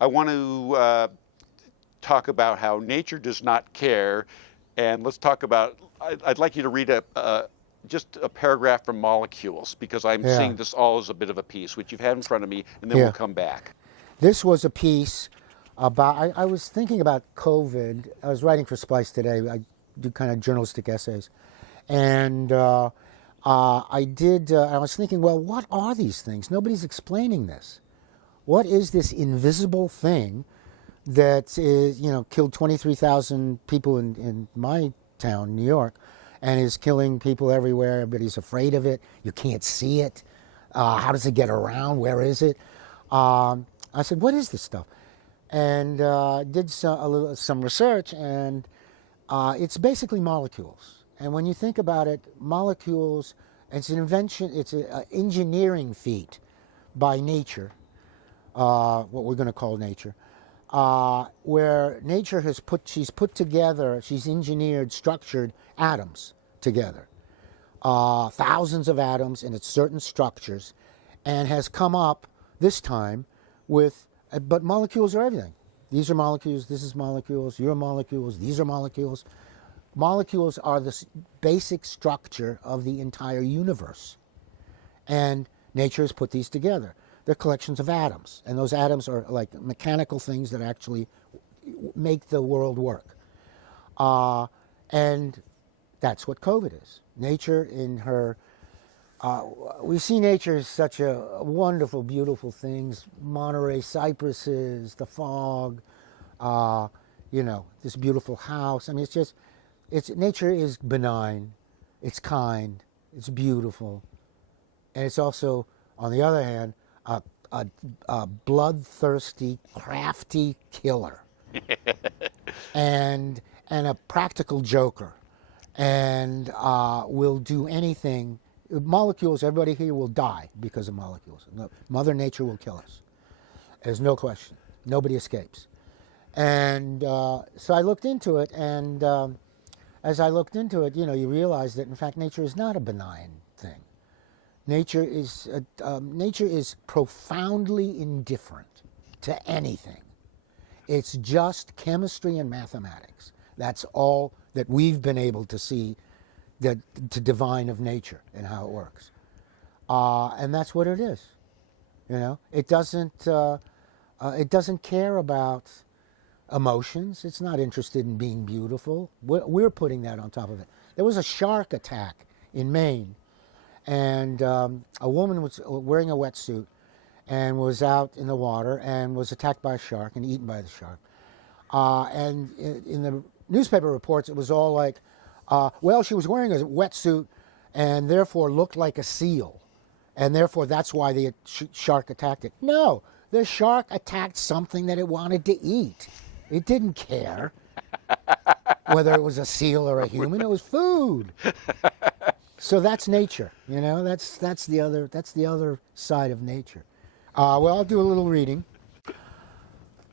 I want to talk about how nature does not care, and let's talk about. I'd like you to read just a paragraph from Molecules, because I'm Yeah, seeing this all as a bit of a piece, which you've had in front of me, and then we'll yeah. come back. This was a piece about, I was thinking about COVID. I was writing for Splice today. I do kind of journalistic essays. And I was thinking, well, what are these things? Nobody's explaining this. What is this invisible thing that is, killed 23,000 people in my town, New York, and is killing people everywhere? Everybody's afraid of it. You can't see it. How does it get around? Where is it? I said, what is this stuff? And did some research, and it's basically molecules. And when you think about it, molecules, it's an invention, it's an engineering feat by nature, what we're going to call nature, where nature she's put together, she's engineered, structured atoms together, thousands of atoms in its certain structures, and has come up this time with, but molecules are everything. These are molecules, this is molecules, you're molecules, these are molecules. Molecules are the basic structure of the entire universe. And nature has put these together. They're collections of atoms. And those atoms are like mechanical things that actually make the world work. And that's what COVID is. Nature in her we see nature as such a wonderful, beautiful things. Monterey cypresses, the fog, this beautiful house. I mean, nature is benign, it's kind, it's beautiful, and it's also, on the other hand, a bloodthirsty, crafty killer, and a practical joker, and will do anything. Molecules, everybody here will die because of molecules. Mother Nature will kill us. There's no question. Nobody escapes. And so I looked into it, and as I looked into it, you realize that, in fact, nature is not a benign thing. Nature is profoundly indifferent to anything. It's just chemistry and mathematics. That's all that we've been able to see to divine of nature and how it works, and that's what it is. It doesn't care about emotions. It's not interested in being beautiful. We're putting that on top of it. There was a shark attack in Maine, and a woman was wearing a wetsuit and was out in the water and was attacked by a shark and eaten by the shark. And in the newspaper reports, it was all like, well, she was wearing a wetsuit and therefore looked like a seal, and therefore that's why the shark attacked it. No, the shark attacked something that it wanted to eat. It didn't care whether it was a seal or a human. It was food. So that's nature. That's the other side of nature. Well, I'll do a little reading.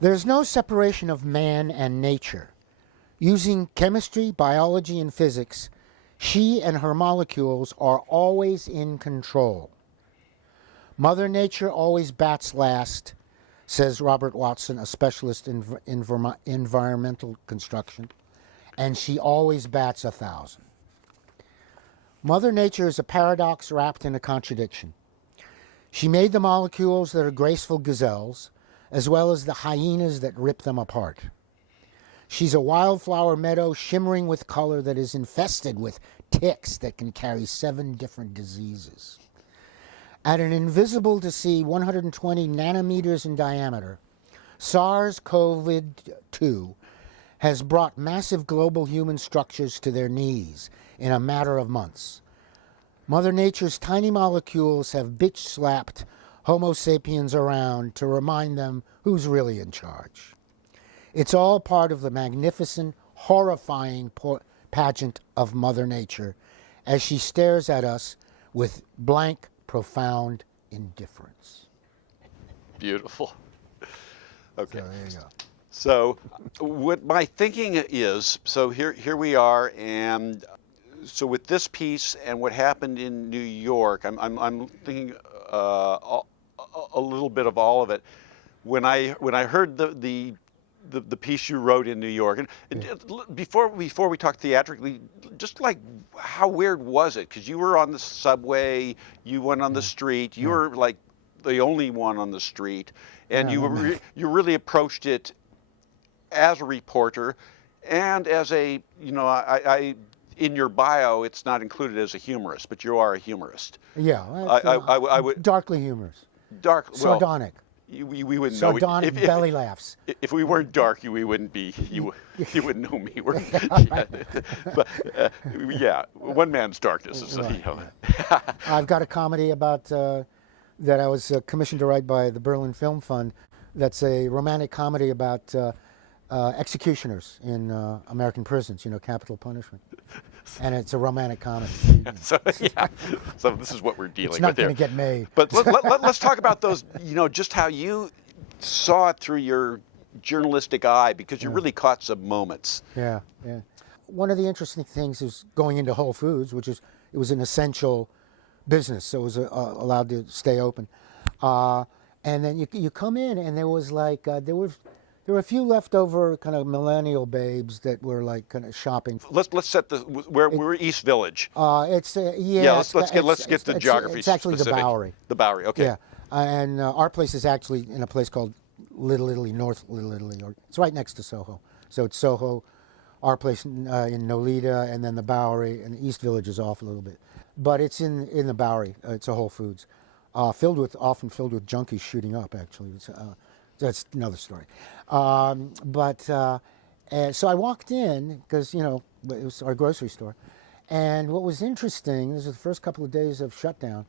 There's no separation of man and nature. Using chemistry, biology, and physics, she and her molecules are always in control. Mother Nature always bats last, says Robert Watson, a specialist in environmental construction, and she always bats 1,000. Mother Nature is a paradox wrapped in a contradiction. She made the molecules that are graceful gazelles, as well as the hyenas that rip them apart. She's a wildflower meadow shimmering with color that is infested with ticks that can carry 7 different diseases. At an invisible to see 120 nanometers in diameter, SARS-CoV-2 has brought massive global human structures to their knees in a matter of months. Mother Nature's tiny molecules have bitch-slapped Homo sapiens around to remind them who's really in charge. It's all part of the magnificent, horrifying pageant of Mother Nature as she stares at us with blank, profound indifference. Beautiful. Okay. So there you go. So what my thinking is, so here we are, and so with this piece and what happened in New York, I'm thinking a little bit of all of it. when I heard the piece you wrote in New York, and before we talk theatrically, just like how weird was it? Because you were on the subway, you went on the street, you were like the only one on the street, and you really approached it as a reporter, and as a I in your bio it's not included as a humorist, but you are a humorist. Yeah, I would darkly humorous, dark sardonic. We wouldn't know. Sardonic belly laughs. If we weren't dark, we wouldn't be. You wouldn't know me. But yeah, one man's darkness is. I've got a comedy about that I was commissioned to write by the Berlin Film Fund. That's a romantic comedy about executioners in American prisons. Capital punishment, and it's a romantic comedy. So this is what we're dealing with here. It's not going to get made. But let's talk about those. Just how you saw it through your journalistic eye, because you really caught some moments. Yeah. One of the interesting things is going into Whole Foods, it was an essential business, so it was allowed to stay open. And then you come in, and there was like there were a few leftover kind of millennial babes that were like kind of shopping. Let's set we're East Village. Let's get the geography. It's actually specific. the Bowery. The Bowery, okay. Yeah, and our place is actually in a place called Little Italy, North Little Italy. It's right next to Soho. So it's Soho, our place in Nolita, and then the Bowery, and East Village is off a little bit. But it's in the Bowery. It's a Whole Foods, often filled with junkies shooting up. Actually, that's another story. So I walked in because it was our grocery store, and what was interesting, this was the first couple of days of shutdown,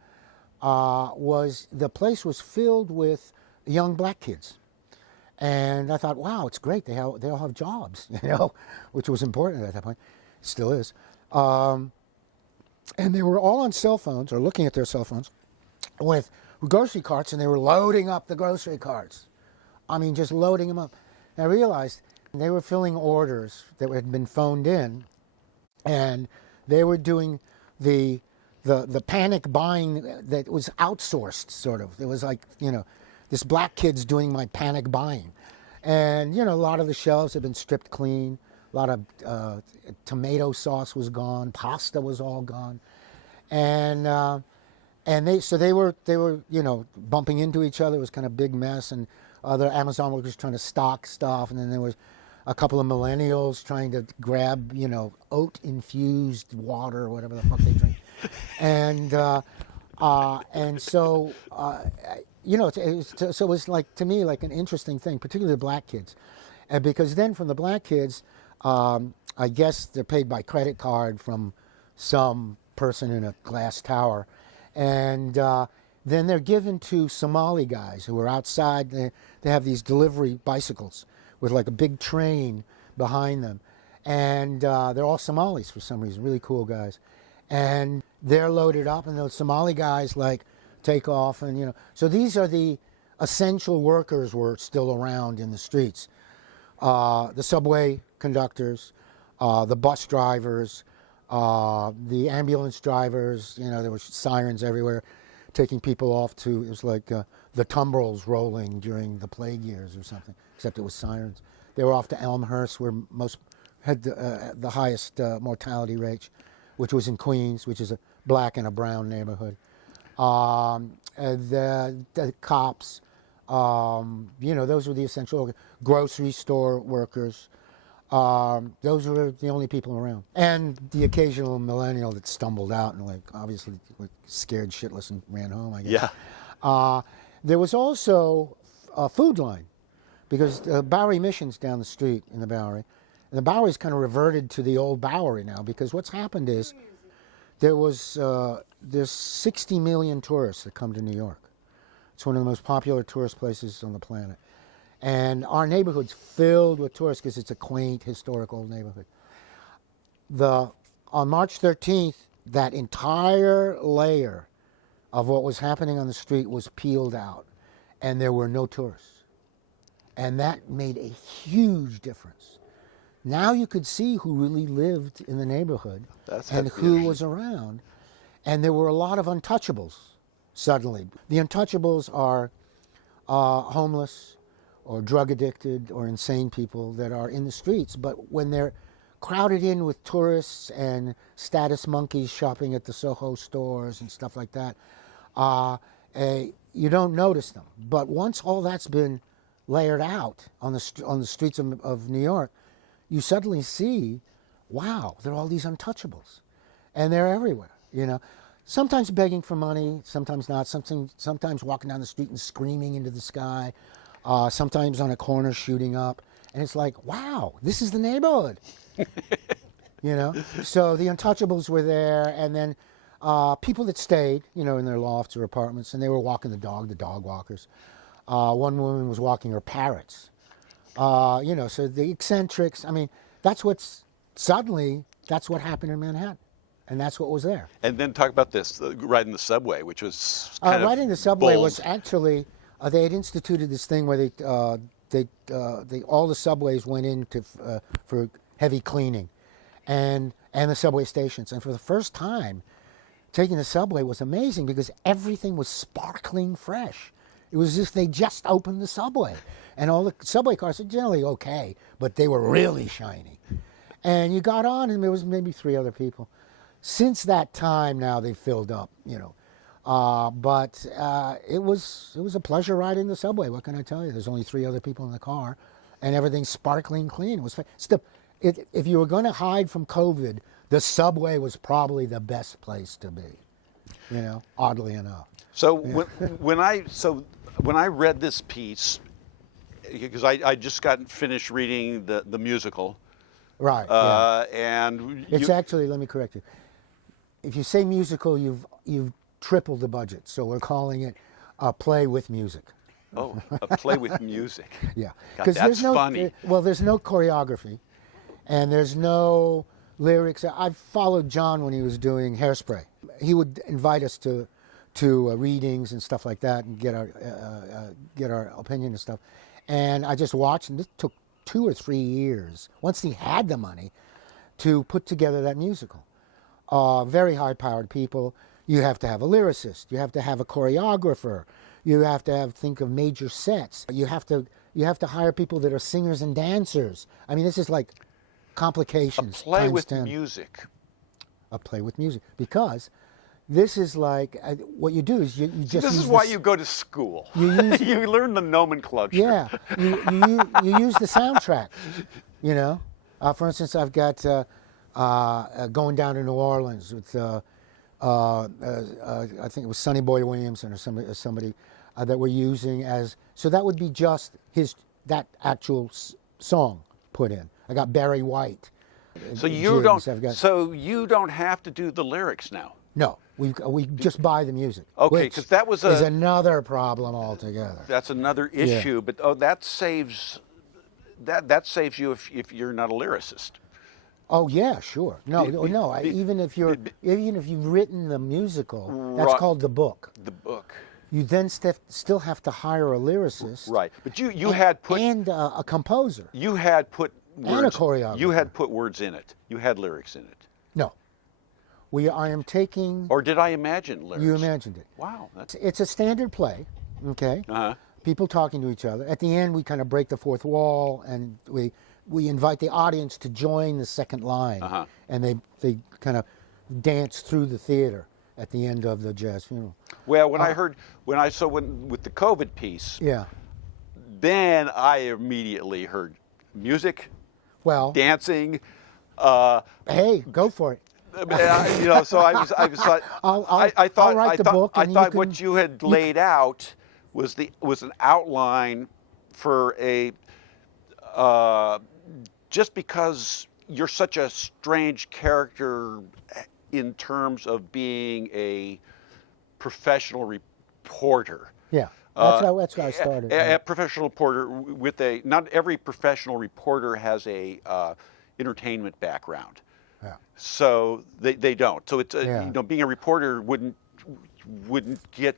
was the place was filled with young black kids. And I thought, wow, it's great. They all have jobs, which was important at that point. It still is. And they were all on cell phones, or looking at their cell phones, with grocery carts, and they were loading up the grocery carts. I mean, just loading them up. And I realized they were filling orders that had been phoned in, and they were doing the panic buying that was outsourced, sort of. It was like, this black kid's doing my panic buying. And, a lot of the shelves had been stripped clean. A lot of tomato sauce was gone. Pasta was all gone. And they were bumping into each other. It was kind of a big mess. And other Amazon workers trying to stock stuff. And then there was a couple of millennials trying to grab, oat-infused water or whatever the fuck they drink. So it was like, to me, like an interesting thing, particularly the black kids. And because then from the black kids, I guess they're paid by credit card from some person in a glass tower. And then they're given to Somali guys who are outside. They have these delivery bicycles with like a big train behind them. And they're all Somalis for some reason, really cool guys. And they're loaded up, and those Somali guys like take off. And, so these are the essential workers were still around in the streets. The subway conductors, the bus drivers, the ambulance drivers, there were sirens everywhere taking people off to, it was like the tumbrils rolling during the plague years or something, except it was sirens. They were off to Elmhurst, where most had the highest mortality rate, which was in Queens, which is a black and a brown neighborhood. The cops, those were the essential grocery store workers. Those were the only people around. And the occasional millennial that stumbled out and obviously scared shitless and ran home, I guess. Yeah. There was also a food line, because the Bowery Mission's down the street in the Bowery. And the Bowery's kind of reverted to the old Bowery now, because what's happened is there's 60 million tourists that come to New York. It's one of the most popular tourist places on the planet. And our neighborhood's filled with tourists because it's a quaint, historic old neighborhood. On March 13th, that entire layer of what was happening on the street was peeled out, and there were no tourists. And that made a huge difference. Now you could see who really lived in the neighborhood and who was around. And there were a lot of untouchables suddenly. The untouchables are homeless, or drug addicted or insane people that are in the streets. But when they're crowded in with tourists and status monkeys shopping at the Soho stores and stuff like that, you don't notice them. But once all that's been layered out on the streets of New York, you suddenly see, wow, there are all these untouchables, and they're everywhere. You know, sometimes begging for money, sometimes not. Sometimes walking down the street and screaming into the sky. Sometimes on a corner shooting up, and it's like, wow, this is the neighborhood. You know, so the Untouchables were there, and then people that stayed, you know, in their lofts or apartments, and they were walking the dog walkers. One woman was walking her parrots. You know, so the eccentrics. I mean, that's what happened in Manhattan, and that's what was there. And then talk about this, riding the subway, which was kind of riding the subway bold. was actually they had instituted this thing where all the subways went in for heavy cleaning, and the subway stations. And for the first time, taking the subway was amazing because everything was sparkling fresh. It was as if they just opened the subway, and all the subway cars are generally okay, but they were really shiny. And you got on, and there was maybe 3 other people. Since that time, now they've filled up, you know. But it was a pleasure riding the subway. What can I tell you? There's only 3 other people in the car, and everything's sparkling clean. It was if you were going to hide from COVID, the subway was probably the best place to be. You know, oddly enough. So when I read this piece, because I just got finished reading the musical, right? Yeah. And it's actually, let me correct you. If you say musical, you've tripled the budget. So we're calling it a play with music. Oh, a play with music. Yeah, because that's funny. There's no choreography, and there's no lyrics. I've followed John when he was doing Hairspray. He would invite us to readings and stuff like that, and get our opinion and stuff. And I just watched, and this took 2 or 3 years, once he had the money, to put together that musical. Very high-powered people. You have to have a lyricist. You have to have a choreographer. You have to think of major sets. You have to hire people that are singers and dancers. I mean, this is like complications. A play with 10. music. A play with music, because this is like what you do is you just. This is why you go to school. You learn the nomenclature. Yeah, you use the soundtrack. You know, for instance, I've got going down to New Orleans with I think it was Sonny Boy Williamson or somebody that we're using as. So that would be just that actual song put in. I got Barry White. So you don't have to do the lyrics now. No, we just buy the music. Okay, because that was is another problem altogether. That's another issue, yeah. But that saves you if you're not a lyricist. Oh yeah, sure. No. Even if you've written the musical, that's called the book. The book. You then still have to hire a lyricist. Right, but you had put and a composer. You had put words, and a choreographer. You had put words in it. You had lyrics in it. No. I am taking. Or did I imagine lyrics? You imagined it. Wow. It's a standard play, okay? Uh-huh. People talking to each other. At the end, we kind of break the fourth wall, and we invite the audience to join the second line. Uh-huh. And they kind of dance through the theater at the end of the jazz funeral. Well, when with the COVID piece, yeah, then I immediately heard music, dancing. Hey, go for it. You know, so I thought I'll write the book. I thought what you had laid out was an outline for a just because you're such a strange character in terms of being a professional reporter. Yeah, that's how I started. A professional reporter not every professional reporter has a entertainment background. Yeah. So they don't. So it's being a reporter wouldn't get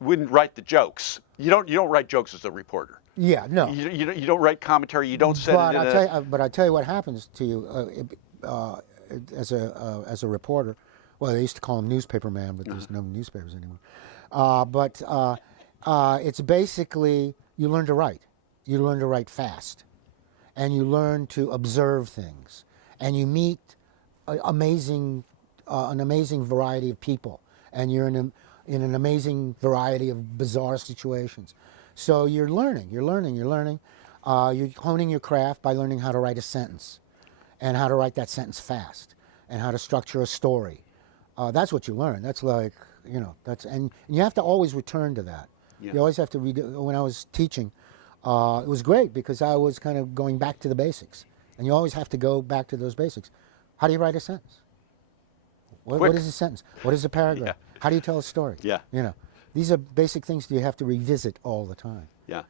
wouldn't write the jokes. You don't write jokes as a reporter. Yeah, no. You don't write commentary. You don't set it in But I tell you what happens to you as a reporter. Well, they used to call him newspaper man, but there's no newspapers anymore. But it's basically you learn to write. You learn to write fast. And you learn to observe things. And you meet an amazing variety of people. And you're in an amazing variety of bizarre situations. So you're learning. You're honing your craft by learning how to write a sentence. And how to write that sentence fast. And how to structure a story. That's what you learn. That's like, and you have to always return to that. Yeah. You always have to read. When I was teaching, it was great because I was kind of going back to the basics. And you always have to go back to those basics. How do you write a sentence? What is a sentence? What is a paragraph? Yeah. How do you tell a story? Yeah. These are basic things that you have to revisit all the time. Yeah.